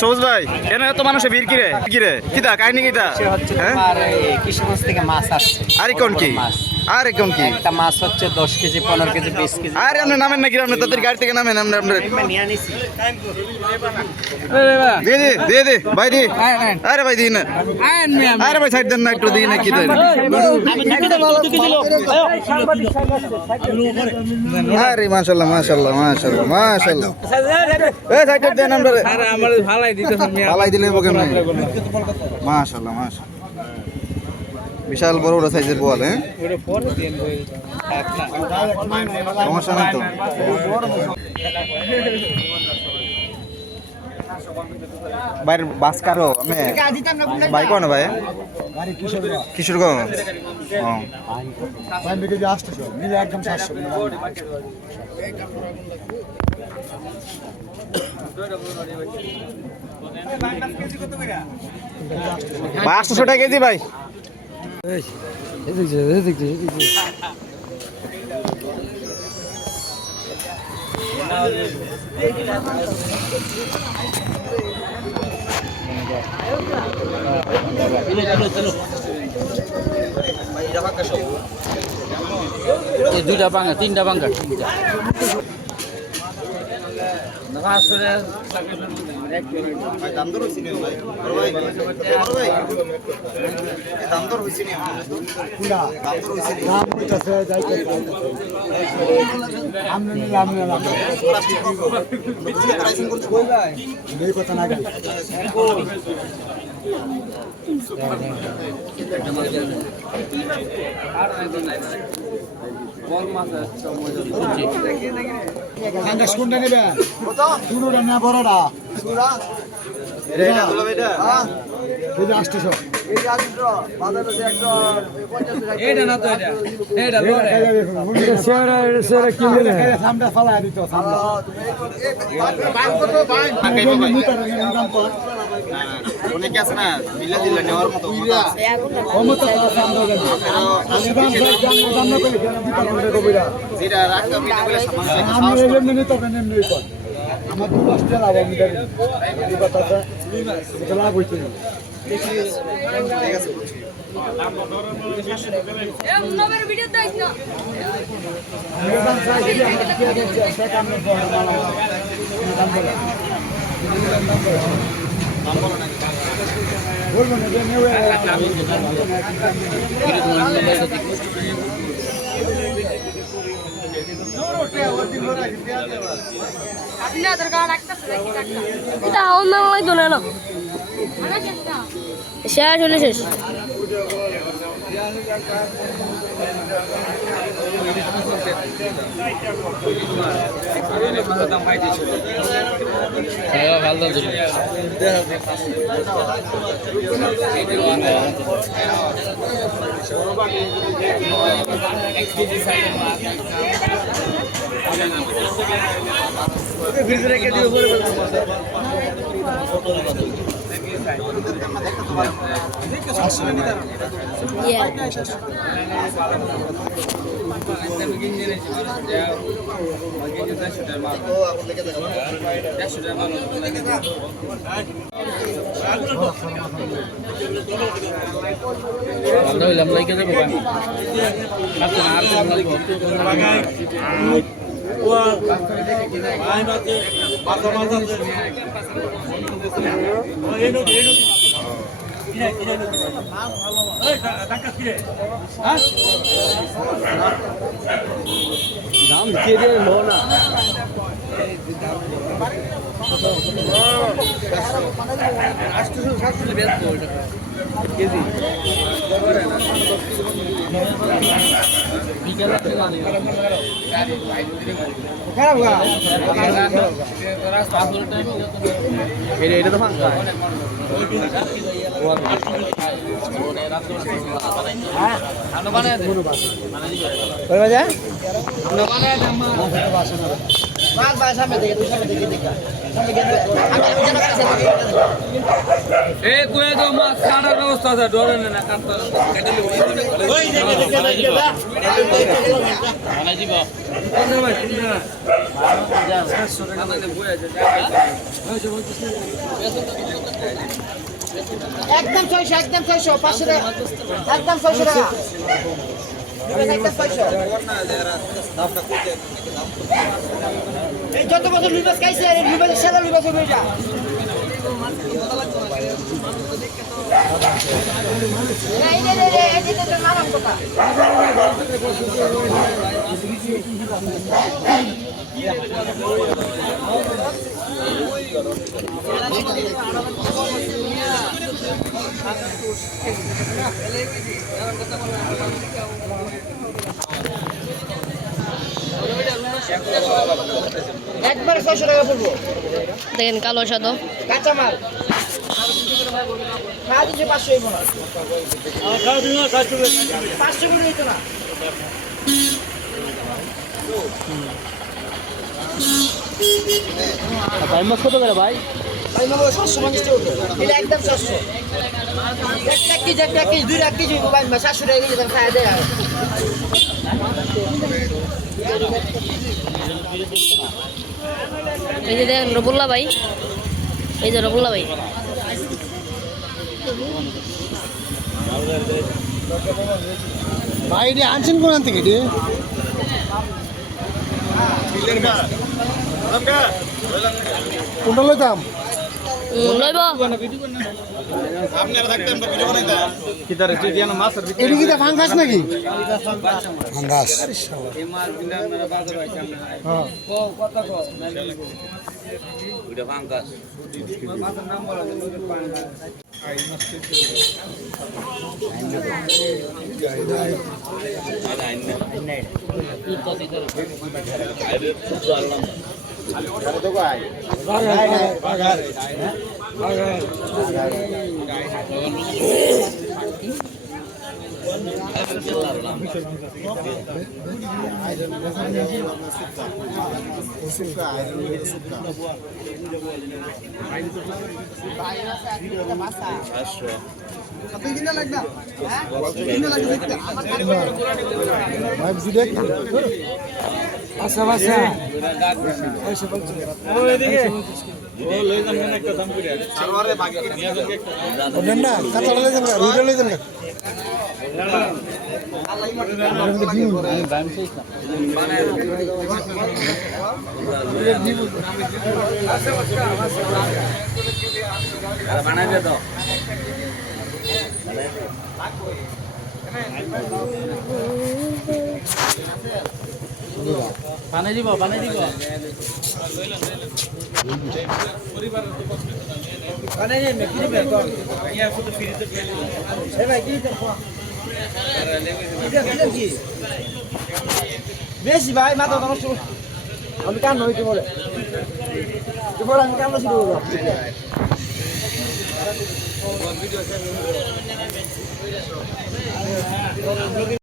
সবুজ ভাই কেন এত মানুষের ভিড় কিরে কিরে কিতা কাহিনী কিতা কিশোরগঞ্জ থেকে মাছ আসছে। আরে কোন কি আরে কোন কি একটা মাছ হচ্ছে 10 কেজি 15 কেজি 20 কেজি। আরে আপনি নামেন নাকি আপনি তাদের গাড়ি থেকে নামেন আমরা দিয়ে দে দিয়ে দে ভাই দি আরে ভাই দিন আরে ভাই সাইড দেন না একটু দিন কি দেন আরে মাশাআল্লাহ মাশাআল্লাহ মাশাআল্লাহ মাশাআল্লাহ এই সাইড দেন আমরা আরে আমার ভালাই দিতেছেন মিয়া ভালাই দিলে বকে মাশাআল্লাহ মাশাআল্লাহ বিশাল বড় বড় সাইজের বোয়াল হ্যাঁ ওরে পরে দেন বই থাক না সমস্যা নাই তো ভাই বাস কারো আমি ভাই কোন ভাই কিশোরগঞ্জ একদম 700 500 টাকা কেজি ভাই দুইটা বাঙ্গা তিনটা বাঙ্গা কোনটা নেবে দুটোটা না বড়টা এটা না তো এটা সামটা ফালা দিত অনেকে আছে না বিল্লা দিল্লা নেওয়ার মতো যেটা রাখতে আমার 2 মাস লাভ আমি লাভ হইতে ঠিক আছে শেষ হলে শেষ দাম দিয়ে দিয়ে লো না কেজি এটা তো ফাঁকা মাছ কাটার ব্যবস্থা আছে ডরে না কাটতে একদম 600 একদম 600 500 টাকা একদম 600 টাকা একদম 600 এই যত বছর লুইবাস খাইছে আর লুইবাসের সাদা লুইবাস হবে এটা নাই রে রে এটা তো নাম কথা একবার 600 টাকা পড়বো দেখেন কালো সাদা কাঁচা মাল খাওয়া দিচ্ছে 500 হইব না খাওয়া দিন 500 করে হইতো না ভাই মাছ কত করে ভাই ভাই মামা 750 টাকা এটা একদম 700 একটা কেজি 2 কেজি ভাই 700 টাকা কেজি খাওয়া দেয় আর এই যে দেখেন রবুল্লা ভাই এই যে রবুল্লা ভাই ভাই এটি আনছেন কোন থেকে এটি কোনটা লইতাম লইব এটি কি ফাঙ্গাস নাকি ফাঙ্গাস আচ্ছা আচ্ছা না কাঁচা লই যান রুইটা লই যান বানাই দে বানাই দিব বেশি ভাই মাথা নষ্ট আমি কান হইতে বলে আমি কান শুরু করবো